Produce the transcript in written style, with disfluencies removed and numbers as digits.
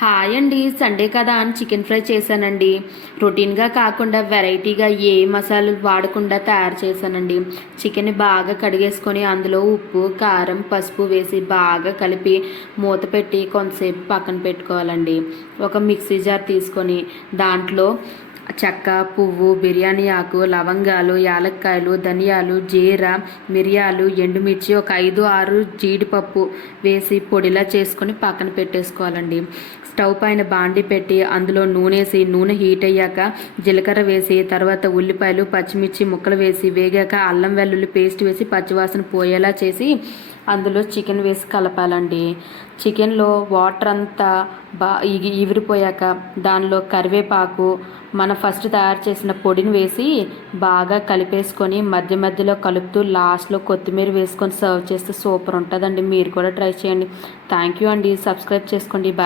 Hi అండి. Sunday కదా అని చికెన్ ఫ్రై చేశానండి. రొటీన్గా కాకుండా వెరైటీగా ఏ మసాలాలు వాడకుండా తయారు చేశానండి. చికెన్ బాగా కడిగేసుకొని అందులో ఉప్పు, కారం, పసుపు వేసి బాగా కలిపి మూత పెట్టి కొంతసేపు పక్కన పెట్టుకోవాలండి. ఒక మిక్సీ జార్ తీసుకొని దాంట్లో చెక్క, పువ్వు, బిర్యానీ ఆకు, లవంగాలు, యాలక్కాయలు, ధనియాలు, జీరా, మిరియాలు, ఎండుమిర్చి, ఒక 5-6 జీడిపప్పు వేసి పొడిలా చేసుకొని పక్కన పెట్టేసుకోవాలండి. స్టవ్ పైన బాండి పెట్టి అందులో నూనెసి నూనె హీట్ అయ్యాక జీలకర్ర వేసి తర్వాత ఉల్లిపాయలు, పచ్చిమిర్చి ముక్కలు వేసి వేగాక అల్లం వెల్లుల్లి పేస్ట్ వేసి పచ్చివాసన పోయేలా చేసి అందులో చికెన్ వేసి కలపాలండి. చికెన్లో వాటర్ అంతా ఈవిరిపోయాక దానిలో కరివేపాకు, మనం ఫస్ట్ తయారు చేసిన పొడిని వేసి బాగా కలిపేసుకొని మధ్య మధ్యలో కలుపుతూ లాస్ట్లో కొత్తిమీర వేసుకొని సర్వ్ చేస్తే సూపర్ ఉంటుందండి. మీరు కూడా ట్రై చేయండి. థ్యాంక్ యూ అండి. సబ్స్క్రైబ్ చేసుకోండి. బాయ్.